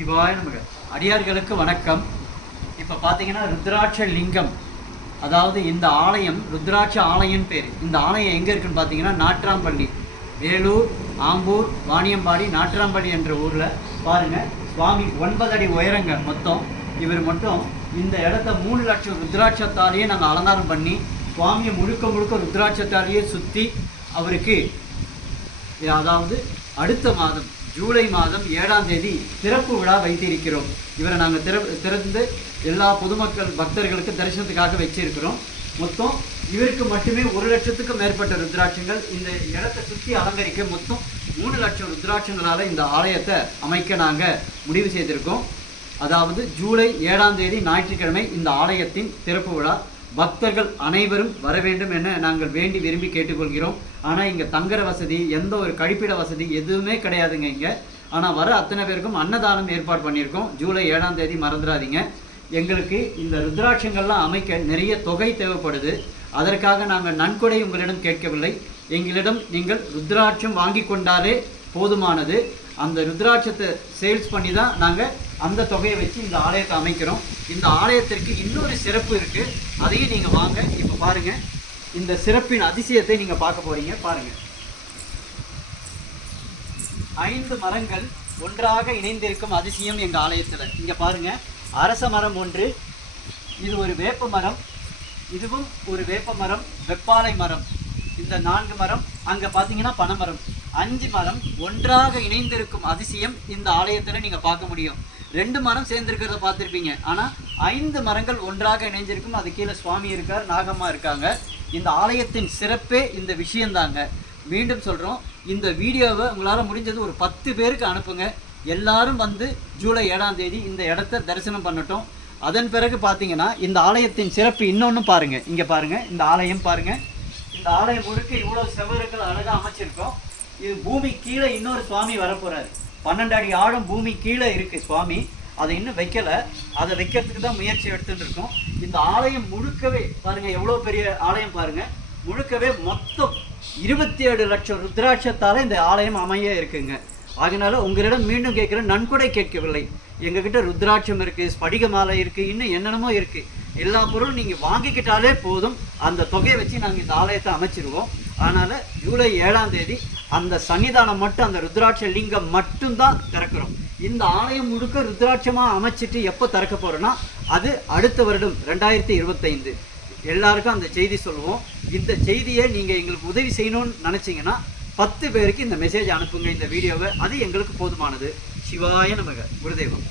சிவாய நமக. அடியார்களுக்கு வணக்கம். இப்போ பார்த்தீங்கன்னா ருத்ராட்ச லிங்கம், அதாவது இந்த ஆலயம் ருத்ராட்ச ஆலயம் பேர். இந்த ஆலயம் எங்கே இருக்குன்னு பார்த்தீங்கன்னா நாட்ராம்பள்ளி, வேலூர், ஆம்பூர், வாணியம்பாடி, நாட்ராம்பள்ளி என்ற ஊரில் பாருங்கள். சுவாமி 9 அடி உயரங்க மொத்தம். இவர் மட்டும் இந்த இடத்த 3 லட்சம் ருத்ராட்சத்தாலேயே நாங்கள் அலங்காரம் பண்ணி சுவாமியை முழுக்க ருத்ராட்சத்தாலேயே சுற்றி அவருக்கு, அதாவது அடுத்த மாதம் ஜூலை மாதம் 7ஆம் தேதி திறப்பு விழா வைத்திருக்கிறோம். இவரை நாங்கள் திறந்து எல்லா பொதுமக்கள் பக்தர்களுக்கு தரிசனத்துக்காக வச்சிருக்கிறோம். மொத்தம் இவருக்கு மட்டுமே 1 லட்சத்துக்கும் மேற்பட்ட ருத்ராட்சங்கள் இந்த இடத்தை சுற்றி அலங்கரிக்க மொத்தம் 3 லட்சம் ருத்ராட்சங்களால் இந்த ஆலயத்தை அமைக்க நாங்கள் முடிவு செய்திருக்கோம். அதாவது ஜூலை 7ஆம் தேதி ஞாயிற்றுக்கிழமை இந்த ஆலயத்தின் திறப்பு விழா. பக்தர்கள் அனைவரும் வர வேண்டும் என நாங்கள் வேண்டி விரும்பி கேட்டுக்கொள்கிறோம். ஆனால் இங்கே தங்குற வசதி, எந்த ஒரு கழிப்பிட வசதி எதுவுமே கிடையாதுங்க இங்கே. ஆனால் வர அத்தனை பேருக்கும் அன்னதானம் ஏற்பாடு பண்ணியிருக்கோம். ஜூலை 7ஆம் தேதி மறந்துடாதீங்க. எங்களுக்கு இந்த ருத்ராட்சங்கள்லாம் அமைக்க நிறைய தொகை தேவைப்படுது. அதற்காக நாங்கள் நன்கொடை உங்களிடம் கேட்கவில்லை. எங்களிடம் நீங்கள் ருத்ராட்சம் வாங்கி கொண்டாலே போதுமானது. அந்த ருத்ராட்சத்தை சேல்ஸ் பண்ணி தான் நாங்கள் அந்த தொகையை வச்சு இந்த ஆலயத்தை அமைக்கிறோம். இந்த ஆலயத்திற்கு இன்னொரு சிறப்பு இருக்குது, அதையும் நீங்கள் வாங்க. இப்போ பாருங்கள், இந்த சிறப்பின் அதிசயத்தை நீங்கள் பார்க்க போகிறீங்க. பாருங்கள், 5 மரங்கள் ஒன்றாக இணைந்திருக்கும் அதிசயம் எங்கள் ஆலயத்தில். இங்கே பாருங்கள், அரச மரம் ஒன்று, இது ஒரு வேப்ப மரம், இதுவும் ஒரு வேப்ப மரம், வெப்பாலை மரம், இந்த 4 மரம், அங்கே பார்த்தீங்கன்னா பனைமரம், 5 மரம் ஒன்றாக இணைந்திருக்கும் அதிசயம் இந்த ஆலயத்தில் நீங்கள் பார்க்க முடியும். 2 மரம் சேர்ந்துருக்கிறத பார்த்துருப்பீங்க, ஆனால் 5 மரங்கள் ஒன்றாக இணைஞ்சிருக்கும். அது கீழே சுவாமி இருக்கார், நாகம்மா இருக்காங்க. இந்த ஆலயத்தின் சிறப்பே இந்த விஷயந்தாங்க. மீண்டும் சொல்கிறோம், இந்த வீடியோவை உங்களால் முடிஞ்சது ஒரு 10 பேருக்கு அனுப்புங்க. எல்லாரும் வந்து ஜூலை 7ஆம் தேதி இந்த இடத்த தரிசனம் பண்ணட்டும். அதன் பிறகு பார்த்தீங்கன்னா இந்த ஆலயத்தின் சிறப்பு இன்னொன்று பாருங்கள். இங்கே பாருங்கள், இந்த ஆலயம் பாருங்கள். இந்த ஆலயம் முழுக்க இவ்வளோ செவறுகள் அழகாக அமைச்சிருக்கோம். இது பூமி கீழே இன்னொரு சுவாமி வரப்போகிறாரு. 12 அடி ஆழம் பூமி கீழே இருக்குது சுவாமி. அதை இன்னும் வைக்கலை, அதை வைக்கிறதுக்கு தான் முயற்சி எடுத்துகிட்டு இருக்கோம். இந்த ஆலயம் முழுக்கவே பாருங்கள், எவ்வளோ பெரிய ஆலயம் பாருங்கள். முழுக்கவே மொத்தம் 27 லட்சம் ருத்ராட்சத்தால் இந்த ஆலயம் அமைய இருக்குங்க. அதனால உங்களிடம் மீண்டும் கேட்குற, நன்கொடை கேட்கவில்லை. எங்ககிட்ட ருத்ராட்சம் இருக்குது, ஸ்படிக மாலை இருக்குது, இன்னும் என்னென்னமோ இருக்குது. எல்லா பொருளும் நீங்கள் வாங்கிக்கிட்டாலே போதும். அந்த தொகையை வச்சு நாங்கள் இந்த ஆலயத்தை அமைச்சிருவோம். அதனால் ஜூலை 7ஆம் தேதி அந்த சன்னிதானம் மட்டும், அந்த ருத்ராட்ச லிங்கம் மட்டும்தான் திறக்கிறோம். இந்த ஆலயம் முழுக்க ருத்ராட்சமாக அமைச்சிட்டு எப்போ திறக்க போகிறோன்னா, அது அடுத்த வருடம் 2025. எல்லாருக்கும் அந்த செய்தி சொல்லுவோம். இந்த செய்தியை நீங்கள் எங்களுக்கு உதவி செய்யணும்னு நினச்சிங்கன்னா 10 பேருக்கு இந்த மெசேஜ் அனுப்புங்க, இந்த வீடியோவை. அது எங்களுக்கு போதுமானது. சிவாய நமக. குருதேவம்.